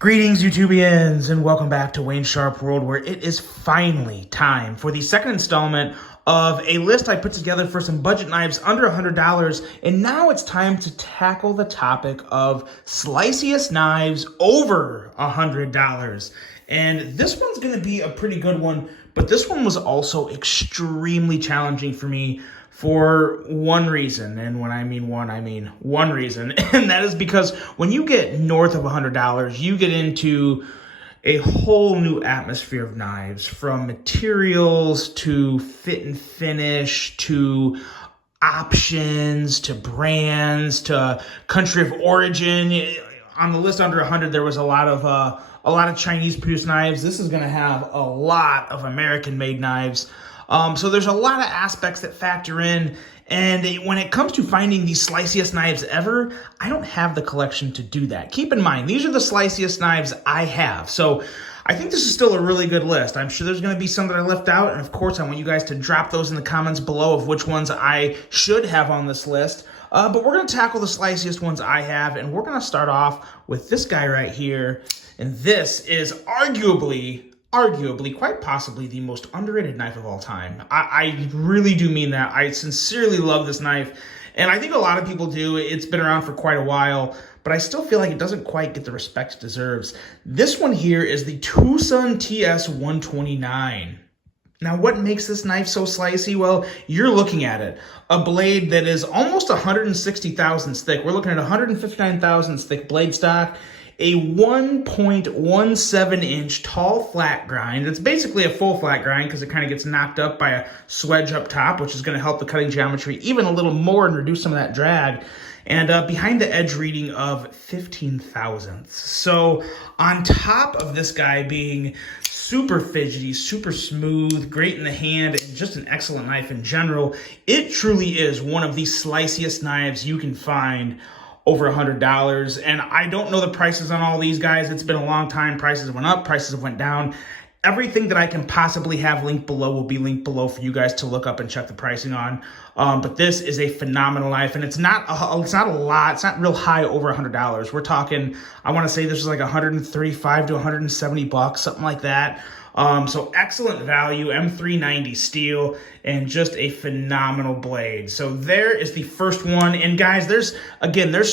Greetings, YouTubians, and welcome back to Wayne Sharp World, where it is finally time for the second installment of a list I put together for some budget knives under $100, and now it's time to tackle the topic of sliciest knives over $100. And this one's going to be a pretty good one, but this one was also extremely challenging for me for one reason. And when I mean one reason. And that is because when you get north of $100, you get into a whole new atmosphere of knives, from materials to fit and finish to options to brands to country of origin. On the list under 100, there was a lot of Chinese produced knives. This is going to have a lot of American made knives. So there's a lot of aspects that factor in, and when it comes to finding the sliciest knives ever, I don't have the collection to do that. Keep in mind, these are the sliciest knives I have, so I think this is still a really good list. I'm sure there's going to be some that I left out, and of course I want you guys to drop those in the comments below of which ones I should have on this list. But we're going to tackle the sliciest ones I have, and we're going to start off with this guy right here, and this is arguably, quite possibly, the most underrated knife of all time. I really do mean that. I sincerely love this knife, and I think a lot of people do. It's been around for quite a while, but I still feel like it doesn't quite get the respect it deserves. This one here is the Tucson TS129. Now, what makes this knife so slicey? Well, you're looking at it. A blade that is almost 160 thousandths thick. We're looking at 159 thousandths thick blade stock. A 1.17 inch tall flat grind. It's basically a full flat grind because it kind of gets knocked up by a swedge up top, which is going to help the cutting geometry even a little more and reduce some of that drag. And behind the edge reading of 15 thousandths. So on top of this guy being super fidgety, super smooth, great in the hand, and just an excellent knife in general, it truly is one of the sliciest knives you can find over $100. And I don't know the prices on all these guys. It's been a long time. Prices went up, prices have went down. Everything that I can possibly have linked below will be linked below for you guys to look up and check the pricing on. But this is a phenomenal knife, and it's not a lot. It's not real high over $100. We're talking, I want to say this is like 135 to 170 bucks, something like that. So excellent value, M390 steel, and just a phenomenal blade. So there is the first one. And guys, there's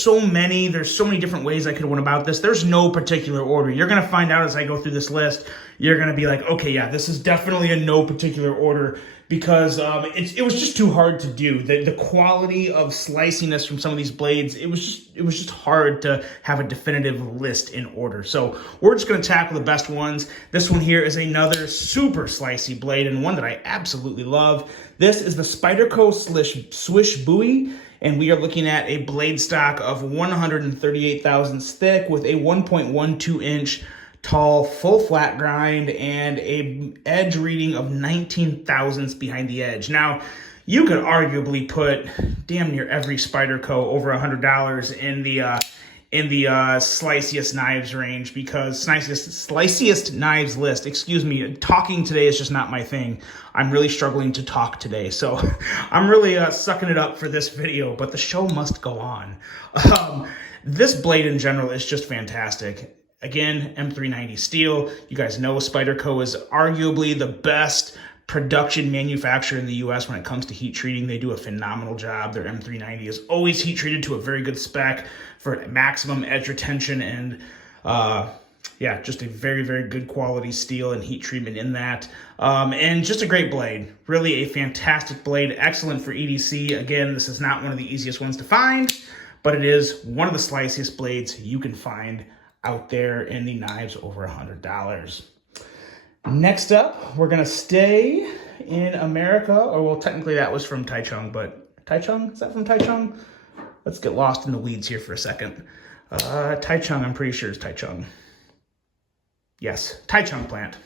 so many different ways I could have went about this. There's no particular order. You're going to find out as I go through this list. You're going to be like, okay, yeah, this is definitely in no particular order, because it was just too hard to do. The quality of sliciness from some of these blades, it was just hard to have a definitive list in order. So we're just going to tackle the best ones. This one here is another super slicey blade, and one that I absolutely love. This is the Spyderco Slish Swish Buoy, and we are looking at a blade stock of 138 thousandths thick with a 1.12 inch tall full flat grind and a edge reading of 19 thousandths behind the edge. Now, you could arguably put damn near every Spyderco over $100 in the sliciest knives range, because sliciest knives list, excuse me, talking today is just not my thing. I'm really struggling to talk today, so I'm really sucking it up for this video, but the show must go on. This blade in general is just fantastic. Again, M390 steel. You guys know Spyderco is arguably the best production manufacturer in the US when it comes to heat treating. They do a phenomenal job. Their M390 is always heat treated to a very good spec for maximum edge retention, and yeah, just a very, very good quality steel and heat treatment in that. And just a great blade. Really a fantastic blade. Excellent for EDC. Again, this is not one of the easiest ones to find, but it is one of the sliciest blades you can find out there in the knives over $100. Next up, we're gonna stay in America, or well, technically that was from Taichung, but Taichung, is that from Taichung? Let's get lost in the weeds here for a second. Taichung, I'm pretty sure is Taichung. Yes, Taichung plant,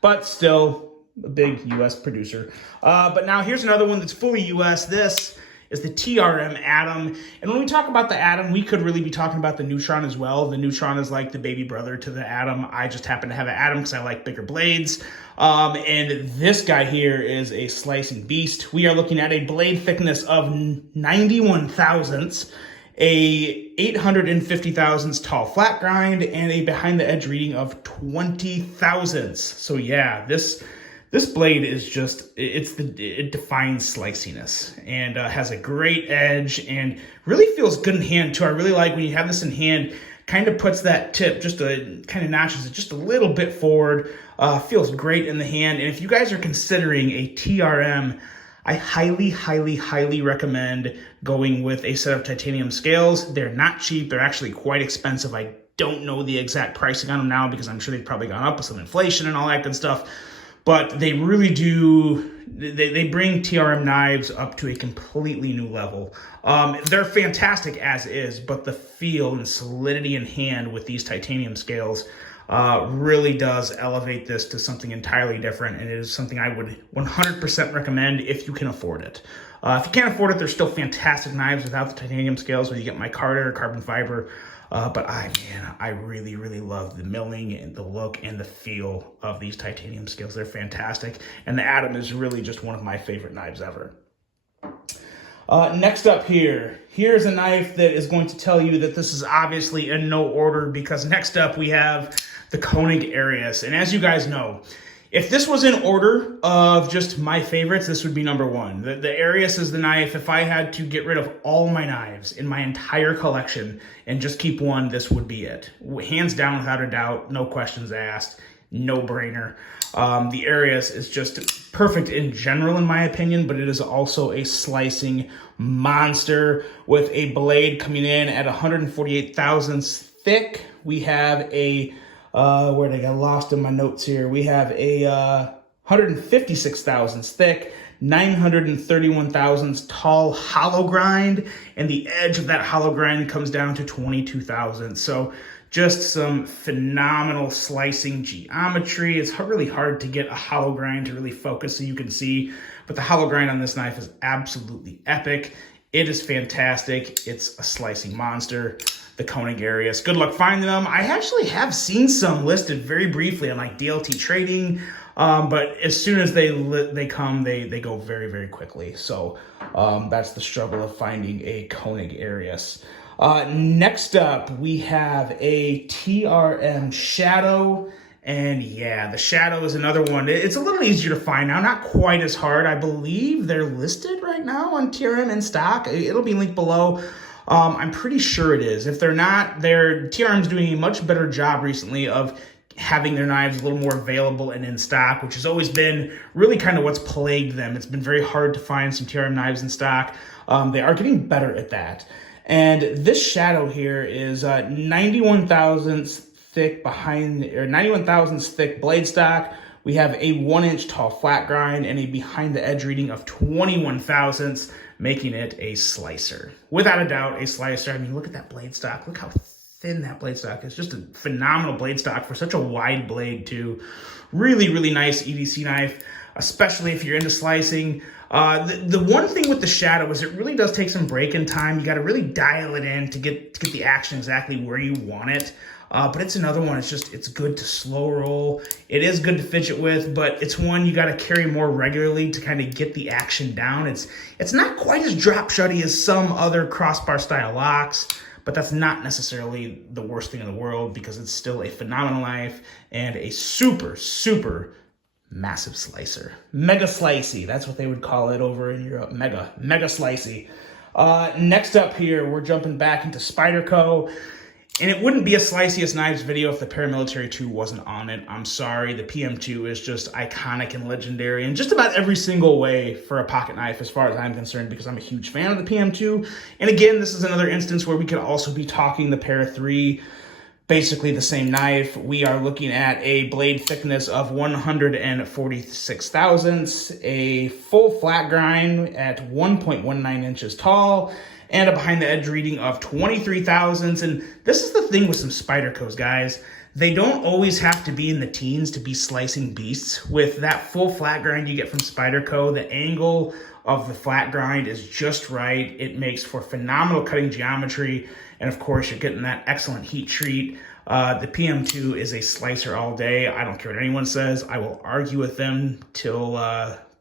but still a big US producer. But now here's another one that's fully US. This is the TRM Adam. And when we talk about the Adam, we could really be talking about the Neutron as well. The Neutron is like the baby brother to the Adam. I just happen to have an Adam because I like bigger blades. And this guy here is a slicing beast. We are looking at a blade thickness of 91 thousandths, a 850 thousandths tall flat grind and a behind the edge reading of 20 thousandths. So yeah, this blade is just, it defines sliciness and has a great edge and really feels good in hand too. I really like when you have this in hand, kind of puts that tip, kind of notches it just a little bit forward. Feels great in the hand. And if you guys are considering a TRM, I highly, highly, highly recommend going with a set of titanium scales. They're not cheap. They're actually quite expensive. I don't know the exact pricing on them now because I'm sure they've probably gone up with some inflation and all that good stuff. But they really do, they bring TRM knives up to a completely new level. They're fantastic as is, but the feel and solidity in hand with these titanium scales really does elevate this to something entirely different, and it is something I would 100% recommend if you can afford it. If you can't afford it, there's still fantastic knives without the titanium scales, where you get micarta or carbon fiber. But I really, really love the milling and the look and the feel of these titanium scales. They're fantastic, and the Adam is really just one of my favorite knives ever. Next up here's a knife that is going to tell you that this is obviously in no order, because next up we have the Konig Arias. And as you guys know, if this was in order of just my favorites, this would be number one. The Arias is the knife. If I had to get rid of all my knives in my entire collection and just keep one, this would be it. Hands down, without a doubt, no questions asked, no brainer. The Arias is just perfect in general, in my opinion, but it is also a slicing monster with a blade coming in at 148 thousandths thick. We have a where did I get lost in my notes here? We have a 156 thousandths thick, 931 thousandths tall hollow grind, and the edge of that hollow grind comes down to 22 thousandths. So just some phenomenal slicing geometry. It's really hard to get a hollow grind to really focus so you can see, but the hollow grind on this knife is absolutely epic. It is fantastic. It's a slicing monster. The Konig Arias. Good luck finding them. I actually have seen some listed very briefly on like DLT Trading, but as soon as they come, they go very, very quickly. So that's the struggle of finding a Konig Arias. Next up, we have a TRM Shadow. And yeah, the Shadow is another one. It's a little easier to find now, not quite as hard. I believe they're listed right now on TRM in stock. It'll be linked below. I'm pretty sure it is. If they're not, TRM's doing a much better job recently of having their knives a little more available and in stock, which has always been really kind of what's plagued them. It's been very hard to find some TRM knives in stock. They are getting better at that. And this Shadow here is 91 thousandths thick 91 thousandths thick blade stock. We have a 1-inch tall flat grind and a behind the edge reading of 21 thousandths, making it a slicer. Without a doubt, a slicer. I mean, look at that blade stock. Look how thin that blade stock is. Just a phenomenal blade stock for such a wide blade too. Really, really nice EDC knife, especially if you're into slicing. The one thing with the Shadow is it really does take some break-in time. You got to really dial it in to get the action exactly where you want it. But it's another one. It's good to slow roll. It is good to fidget with, but it's one you got to carry more regularly to kind of get the action down. It's not quite as drop shutty as some other crossbar style locks, but that's not necessarily the worst thing in the world, because it's still a phenomenal knife and a super, super massive slicer. Mega slicey. That's what they would call it over in Europe. Mega slicey. Next up here, we're jumping back into Spyderco. And it wouldn't be a Sliciest Knives video if the Paramilitary 2 wasn't on it. I'm sorry, the PM2 is just iconic and legendary in just about every single way for a pocket knife as far as I'm concerned, because I'm a huge fan of the PM2. And again, this is another instance where we could also be talking the Para 3, basically the same knife. We are looking at a blade thickness of 146 thousandths, a full flat grind at 1.19 inches tall, and a behind the edge reading of 23 thousandths. And this is the thing with some Spydercos, guys. They don't always have to be in the teens to be slicing beasts. With that full flat grind you get from Spyderco, the angle of the flat grind is just right. It makes for phenomenal cutting geometry. And of course, you're getting that excellent heat treat. The PM2 is a slicer all day. I don't care what anyone says. I will argue with them till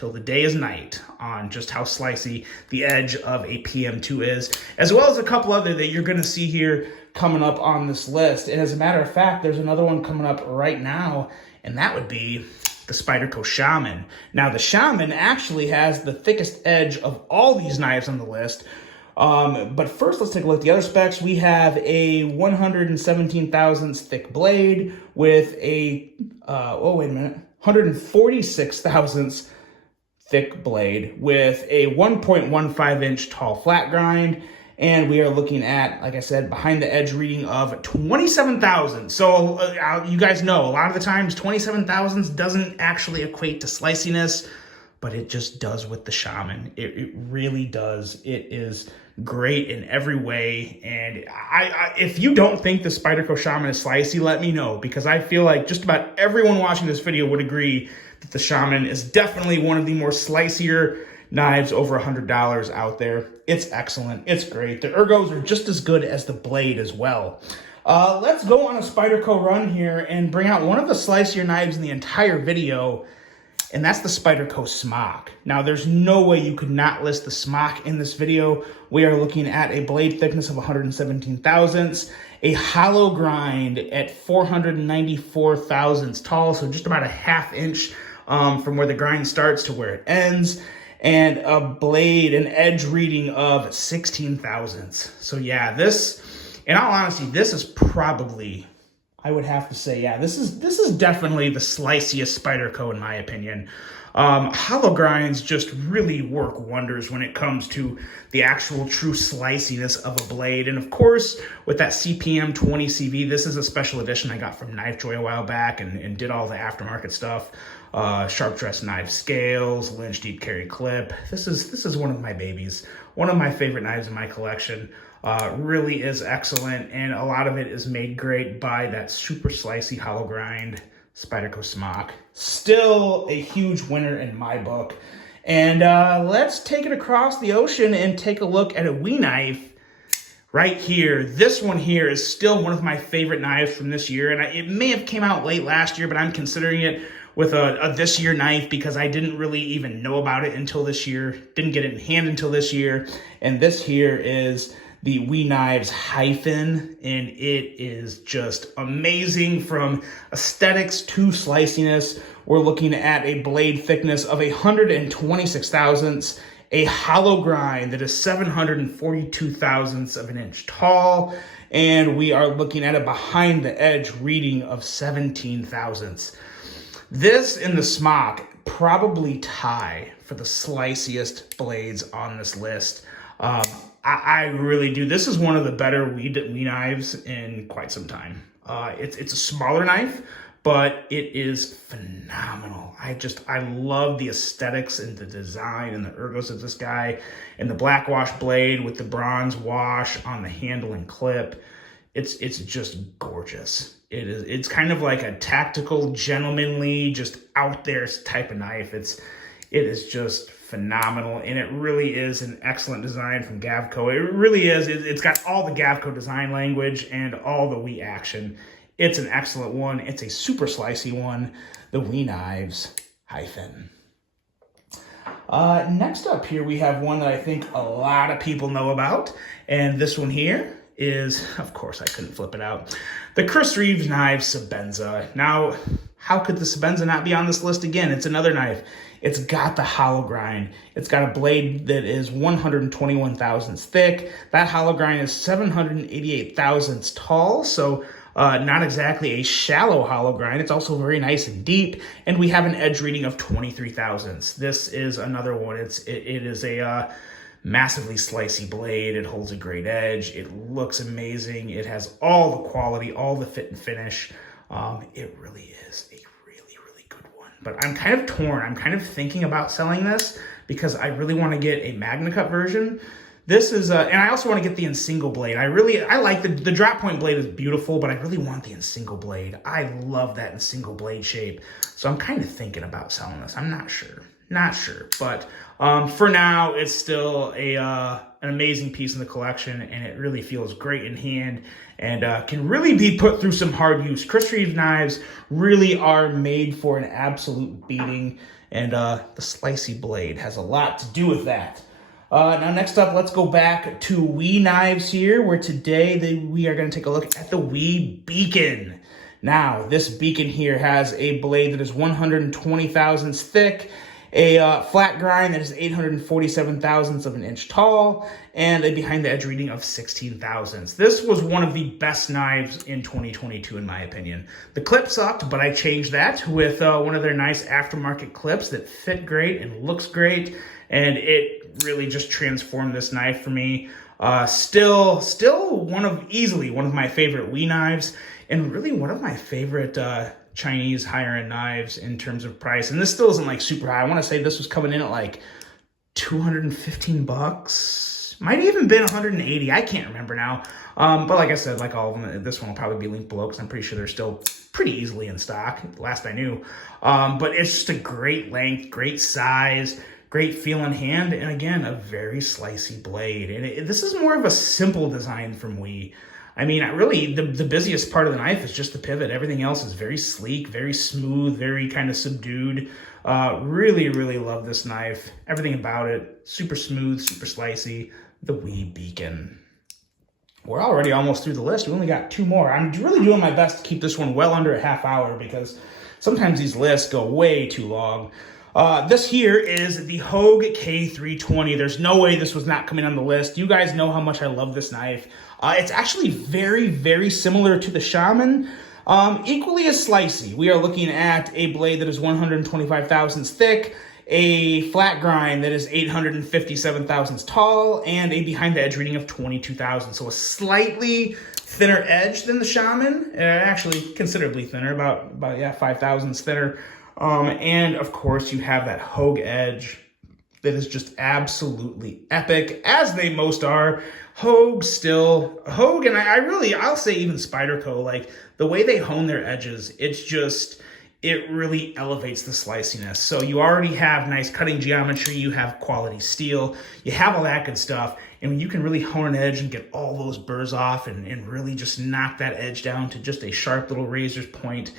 till the day is night on just how slicey the edge of a PM2 is, as well as a couple other that you're going to see here coming up on this list. And as a matter of fact, there's another one coming up right now, and that would be the Spyderco Shaman. Now, the Shaman actually has the thickest edge of all these knives on the list. But first, let's take a look at the other specs. We have a 117 thousandths thick blade with a, 146 thousandths thick blade with a 1.15 inch tall flat grind. And we are looking at, like I said, behind the edge reading of 27 thousandths. So you guys know, a lot of the times 27 thousandths doesn't actually equate to sliciness, but it just does with the Shaman. It really does. It is great in every way. And if you don't think the Spyderco Shaman is slicey, let me know, because I feel like just about everyone watching this video would agree that the Shaman is definitely one of the more slicier knives over $100 out there. It's excellent. It's great. The ergos are just as good as the blade as well. Let's go on a Spyderco run here and bring out one of the slicier knives in the entire video, and that's the Spyderco Smock. Now, there's no way you could not list the Smock in this video. We are looking at a blade thickness of 117 thousandths, a hollow grind at 494 thousandths tall, so just about a half inch from where the grind starts to where it ends, and a blade, an edge reading of 16 thousandths. So yeah, this, in all honesty, this is probably, I would have to say, yeah, this is definitely the sliciest Spyderco in my opinion. Hollow grinds just really work wonders when it comes to the actual true sliciness of a blade. And of course, with that CPM 20 CV, this is a special edition I got from Knife Joy a while back and did all the aftermarket stuff. Sharp dress knife scales, Lynch deep carry clip. This is one of my babies, one of my favorite knives in my collection. Really is excellent, and a lot of it is made great by that super slicey hollow grind Spyderco Smock. Still a huge winner in my book. And let's take it across the ocean and take a look at a wee knife right here. This one here is still one of my favorite knives from this year, and it may have came out late last year, but I'm considering it with a this year knife because I didn't really even know about it until this year. Didn't get it in hand until this year. And this here is the Knives Hyphen, and it is just amazing from aesthetics to sliciness. We're looking at a blade thickness of 126 thousandths, a hollow grind that is 742 thousandths of an inch tall, and we are looking at a behind the edge reading of 17 thousandths. This and the Smock probably tie for the sliciest blades on this list. I really do. This is one of the better wee knives in quite some time. It's a smaller knife, but it is phenomenal. I love the aesthetics and the design and the ergos of this guy, and the black wash blade with the bronze wash on the handle and clip. It's just gorgeous. It's kind of like a tactical, gentlemanly, just out there type of knife. It is just phenomenal, and it really is an excellent design from Gavco. It really is. It's got all the Gavco design language and all the wee action. It's an excellent one. It's a super slicey one, the Knives Hyphen. Next up here, we have one that I think a lot of people know about, and this one here is, of course, I couldn't flip it out, the Chris Reeves knife Sebenza. Now, how could the Sebenza not be on this list again? It's another knife. It's got the hollow grind. It's got a blade that is 121 thousandths thick. That hollow grind is 788 thousandths tall, so not exactly a shallow hollow grind. It's also very nice and deep, and we have an edge reading of 23 thousandths. This is another one. It is a massively slicey blade. It holds a great edge. It looks amazing. It has all the quality, all the fit and finish. It really is a really good one. But I'm kind of torn. I'm kind of thinking about selling this because I really want to get a Magna Cut version. This is, and I also want to get the in single blade. I like the drop point blade is beautiful, but I really want the in single blade. I love that in single blade shape. So I'm kind of thinking about selling this. I'm not sure. But for now, it's still a an amazing piece in the collection, and it really feels great in hand and can really be put through some hard use. Chris Reeves knives really are made for an absolute beating, and the Slicey blade has a lot to do with that. Now, next up, let's go back to WE knives here, where today we are going to take a look at the WE Beacon. Now, this beacon here has a blade that is 120 thousandths thick, a flat grind that is 847 thousandths of an inch tall, and a behind the edge reading of 16 thousandths. This was one of the best knives in 2022, in my opinion. The clip sucked, but I changed that with one of their nice aftermarket clips that fit great and looks great, and it really just transformed this knife for me. Still easily one of my favorite WE knives, and really one of my favorite Chinese higher end knives in terms of price. And this still isn't like super high. I want to say this was coming in at like 215 bucks. Might even been 180. I can't remember now. But like I said, like all of them, this one will probably be linked below because I'm pretty sure they're still pretty easily in stock, last I knew. But it's just a great length, great size, great feel in hand, and again, a very slicey blade. And this is more of a simple design from WE. I mean, really, the busiest part of the knife is just the pivot. Everything else is very sleek, very smooth, very kind of subdued. Really, really love this knife. Everything about it, super smooth, super slicey. The WE Beacon. We're already almost through the list. We only got two more. I'm really doing my best to keep this one well under a half hour because sometimes these lists go way too long. This here is the Hogue K320. There's no way this was not coming on the list. You guys know how much I love this knife. It's actually very, very similar to the Shaman, equally as slicey. We are looking at a blade that is 125 thousandths thick, a flat grind that is 857 thousandths tall, and a behind the edge reading of 22 thousand. So a slightly thinner edge than the Shaman, actually considerably thinner, about 5 thousandths thinner. And of course you have that Hogue edge that is just absolutely epic, as they most are. Hogue, and I'll say even Spyderco, like the way they hone their edges, it really elevates the sliciness. So you already have nice cutting geometry, you have quality steel, you have all that good stuff. And when you can really hone an edge and get all those burrs off and really just knock that edge down to just a sharp little razor's point,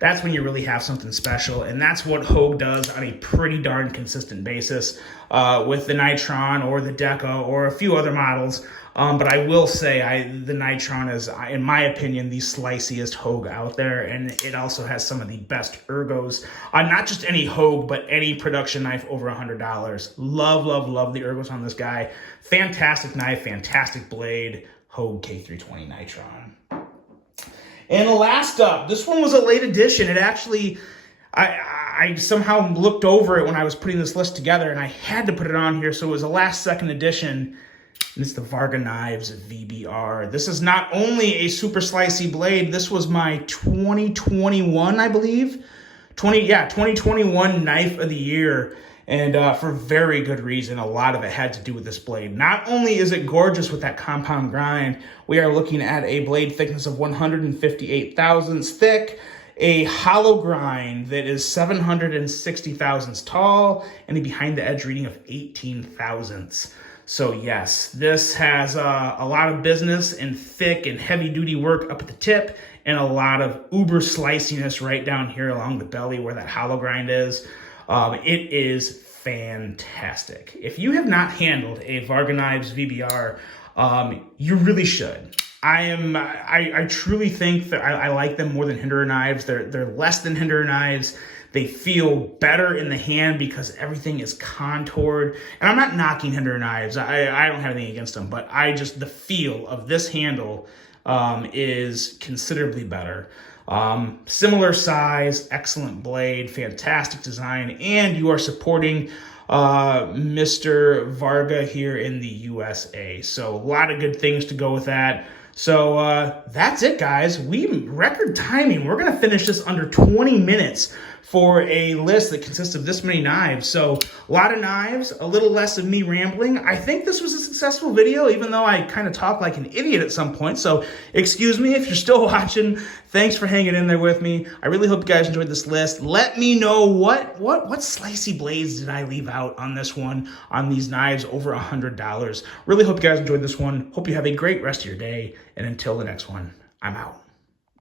that's when you really have something special. And that's what Hogue does on a pretty darn consistent basis with the Nitron or the Deco or a few other models. But I will say the Nitron is, in my opinion, the sliciest Hogue out there. And it also has some of the best ergos. Not just any Hogue, but any production knife over $100. Love, love, love the ergos on this guy. Fantastic knife, fantastic blade. Hogue K320 Nitron. And last up, this one was a late edition. It actually, I somehow looked over it when I was putting this list together, and I had to put it on here, so it was a last second edition. And it's the Varga Knives VBR. This is not only a super slicey blade, this was my 2021, I believe. 2021 Knife of the Year. And for very good reason. A lot of it had to do with this blade. Not only is it gorgeous with that compound grind, we are looking at a blade thickness of 158 thousandths thick, a hollow grind that is 760 thousandths tall, and a behind the edge reading of 18 thousandths. So yes, this has a lot of business and thick and heavy duty work up at the tip, and a lot of uber sliciness right down here along the belly where that hollow grind is. It is fantastic. If you have not handled a Varga Knives VBR, you really should. I truly think that I like them more than Hinderer knives. They're less than Hinderer knives. They feel better in the hand because everything is contoured. And I'm not knocking Hinderer knives. I don't have anything against them, but the feel of this handle is considerably better. Similar size, excellent blade, fantastic design, and you are supporting Mr. Varga here in the USA. So a lot of good things to go with that. So that's it, guys. Record timing. We're going to finish this under 20 minutes for a list that consists of this many knives. So a lot of knives, a little less of me rambling. I think this was a successful video, even though I kind of talk like an idiot at some point. So excuse me if you're still watching. Thanks for hanging in there with me. I really hope you guys enjoyed this list. Let me know what Slicey blades did I leave out on this one, on these knives over $100. Really hope you guys enjoyed this one. Hope you have a great rest of your day. And until the next one, I'm out.